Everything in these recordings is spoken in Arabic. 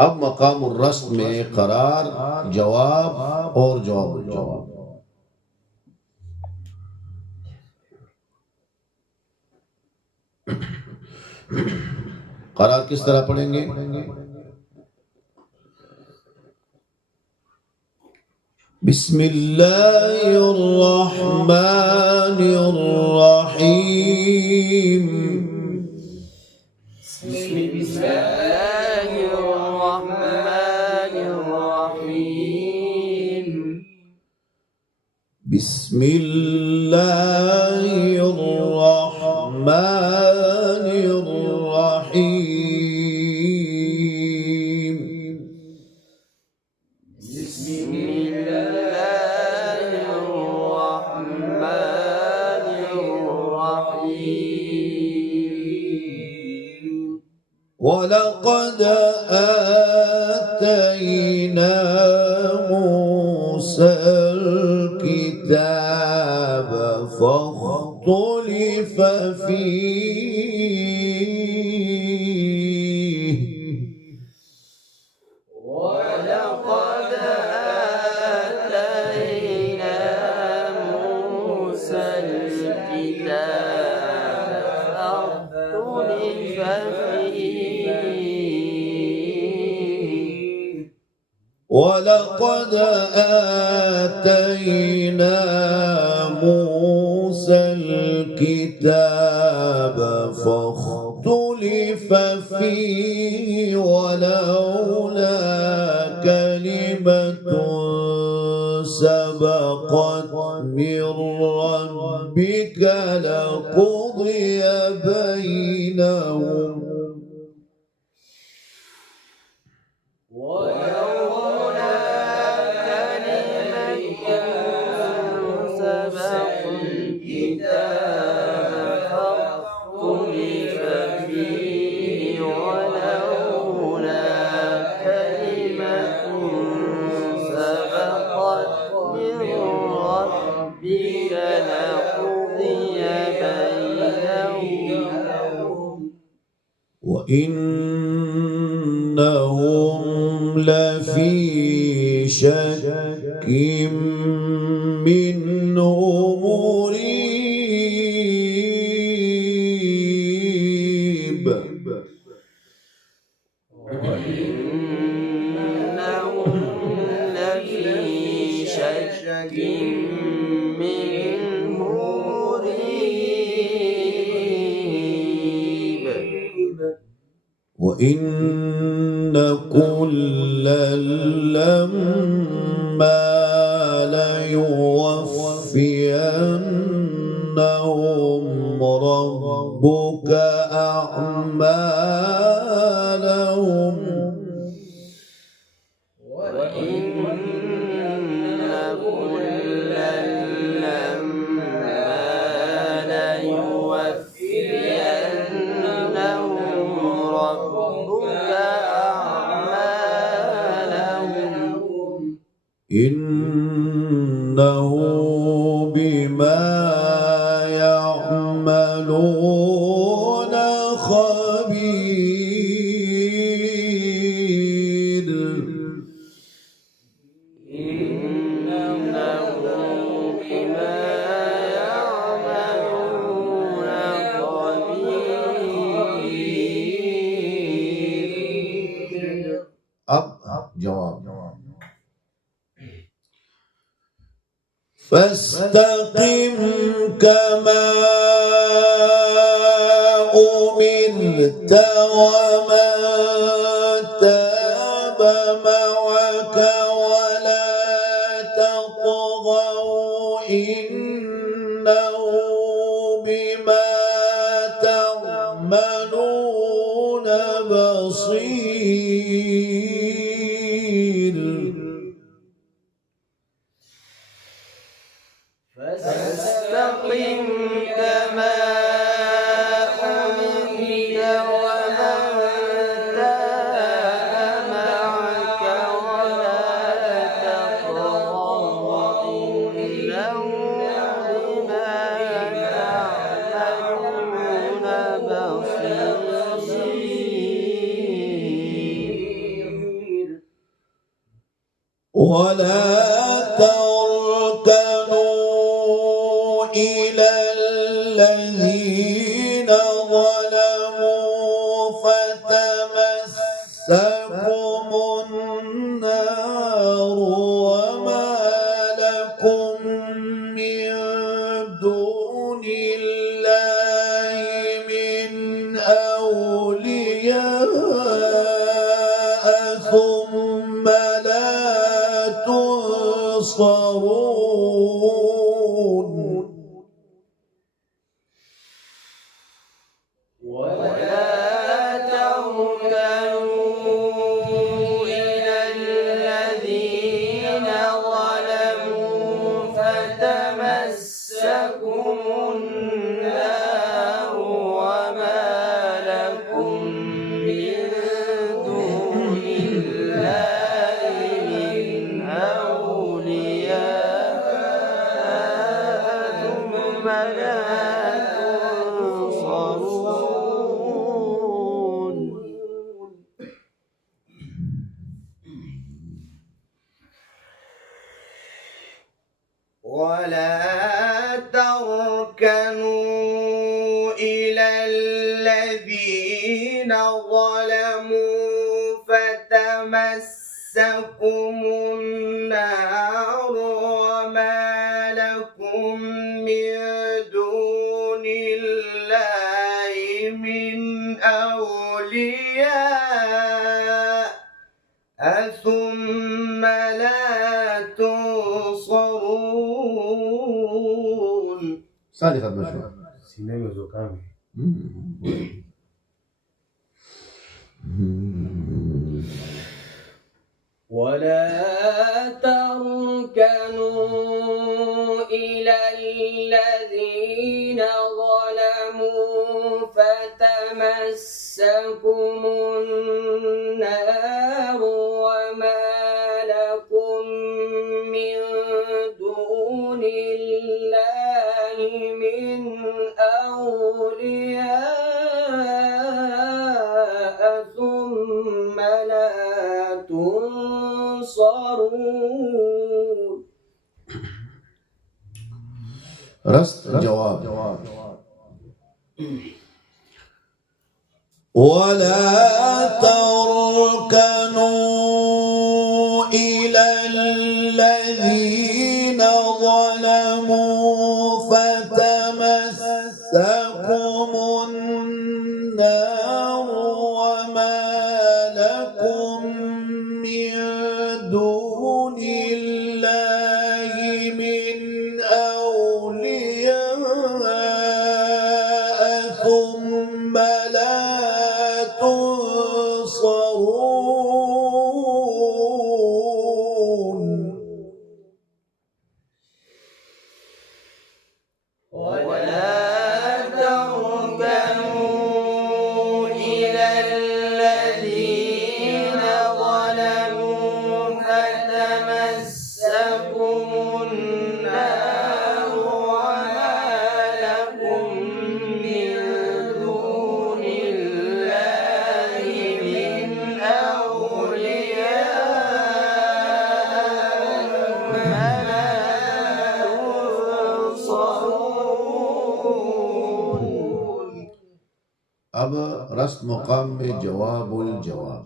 अब मकामुर रस्म में करार, जवाब और जवाब जवाब। करार किस तरह पढ़ेंगे? बिस्मिल्लाहिर्रहमानिर्रहीम। बिस्मिल्लाहिर्रहमानिर्रहीम। वलक़द आतैना मूसल किताब फ़ख्तुलिफ़ फ़ीह। वलक़द आतैना मूसल किताब फ़ख्तुलिफ़ फ़ीह। वलक़द आतैना मूसल किताब फ़ख्तुलिफ़ फ़ीह वलौला कलिमतुन सबक़त मिन रब्बिक लक़ुदिय बैनहुम। ولولا كلمة سبقت الكتاب فاختلف فيه ولولا كلمة سبقت من ربك لقضي بينهم وإنهم لفي شك منه مريب. وإنهم لفي شك منه مريب. وإن كلا لما ليوفينهم ربك أعمالهم. وإن كلا لما ليوفينهم ربك أعمالهم إنه بما يعملون خبير. إنه بما يعملون خبير. अब जवाब। فاستقم كما أمرت ومن تاب معك ولا تطغوا إنه بما تعملون بصير. فاستقم كما أمرت ومن تاب معك ولا تطغوا إنه بما ولا تركنوا إلى الذين ظلموا فتمسكم النار وما لكم من دون الله من أولياء ثم لا تنصرون. ولا تركنوا إلى الذين ظلموا فتمسكم النار وما لكم من دون الله من أولياء ثم لا تنصرون. ولا تركنوا إلى الذين ظلموا فتمسكم النار وما لكم من دون الله من أولياء ثم لا تنصرون. ثالثا مشروع Sinema zo kame. ولا تركنوا إلى الذين ظلموا فتمسكم النار وما لكم من دون الله من أولياء ثم لا تنصرون. رست جواب. ولا تركنوا إلى الذين ظلموا فتمسكم النار وما لكم من دون الله من أولياء ثم لا تنصرون. ولا تركنوا إلى الذين ظلموا فتمسكم النار وما لكم من دون الله من أولياء ثم لا تنصرون. अब रस्त मुकाम में जवाबुल जवाब.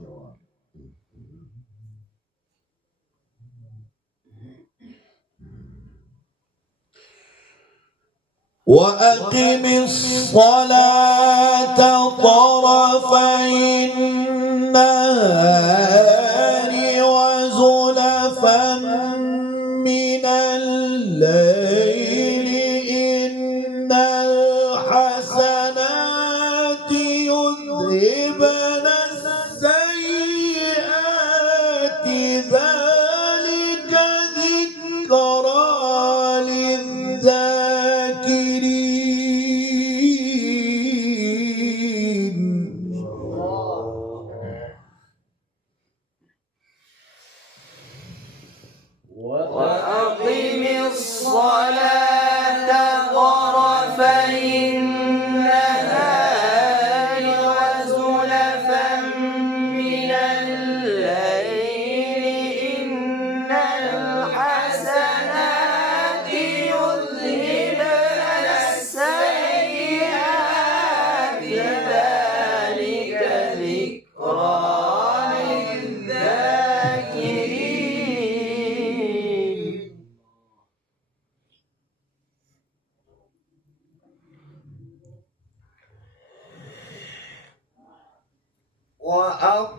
وأقم الصلاة طرفي النهار وزلفا من الليل إن الحسنات يذهبن السيئات ذلك ذكرى للذاكرين.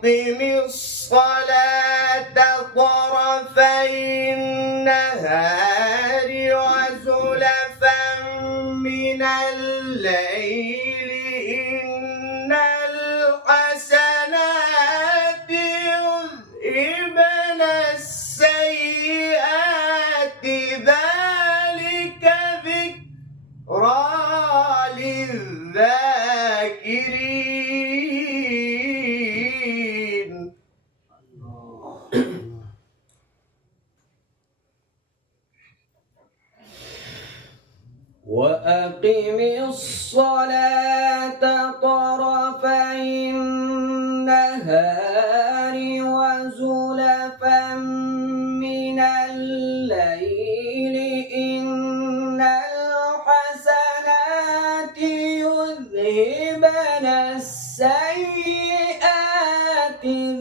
وأقم الصلاة طرفي النهار وزلفا من الليل إن الحسنات يذهبن السيئات ذلك ذكرى للذاكرين. وأقم الصلاة طرفي النهار وزلفا من الليل إن الحسنات يذهبن السيئات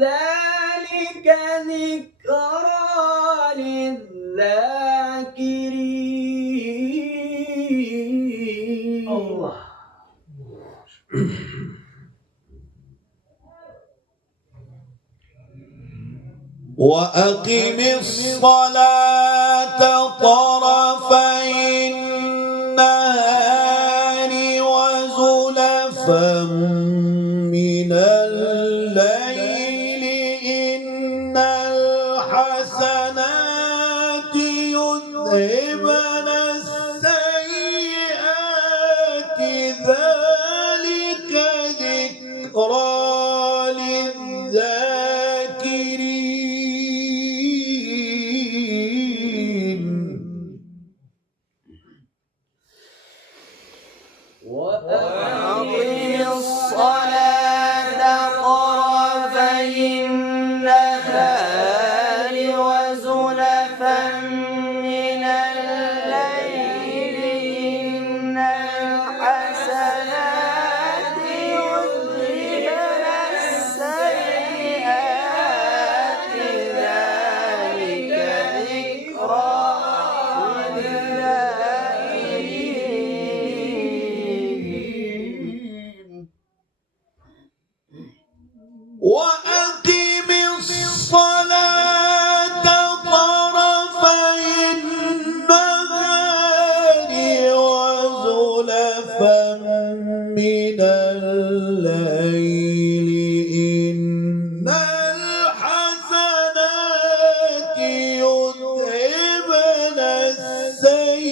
ذلك ذكرى للذاكرين. الله. وأقم الصلاة طرفي النهار وزلفا من الليل إن الحسنات يذهبن السيئات ذلك ذكرى للذاكرين. وأقم الصلاة طرفي النهار وزلفا من الليل إن الحسنات يذهبن السيئات ذلك ذكرى للذاكرين. وأقم الصلاة طرفي النهار وزلفا من الليل إن الحسنات يذهبن السيئات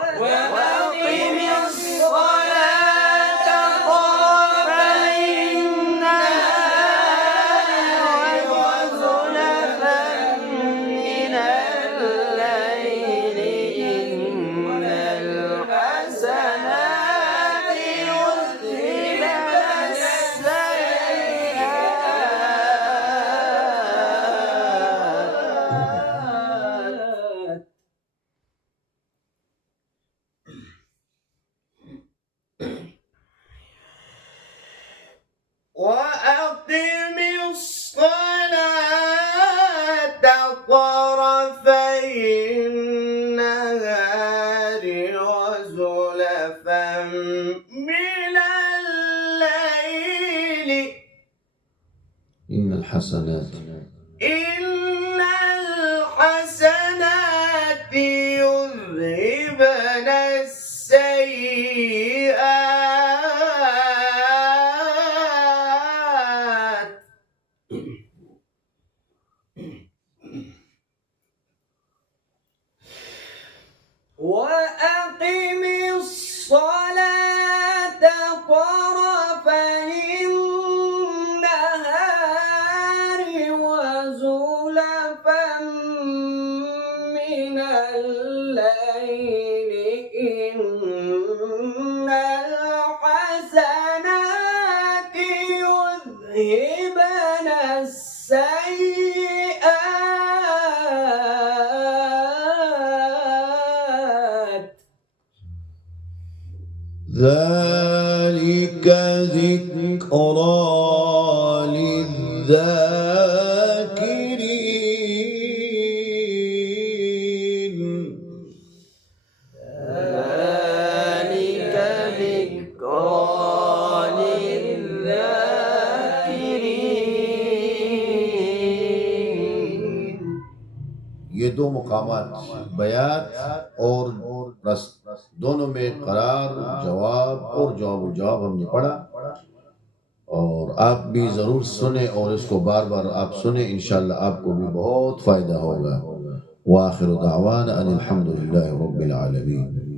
وأقم الصلاة طرفي النهار وزلفا من الليل إن الحسنات يذهبن السيئات. وأقم الصلاة طرفي النهار وزلفا من الليل إن الحسنات يذهبن السيئات. وأقم الصلاة طرفي النهار وزلفا من الليل إن الحسنات يذهبن السيئات ذلك ذكرى للذاكرين. ये दो मुकामात बयात और रस्म, दोनों में करार, जवाब और जवाब हमने पढ़ा। और आप भी ज़रूर सुने और इसको बार बार आप सुने, इंशाअल्लाह आपको भी बहुत फ़ायदा होगा। व आखिर दावाना अनिल हम्दुलिल्लाहि रब्बिल आलमीन।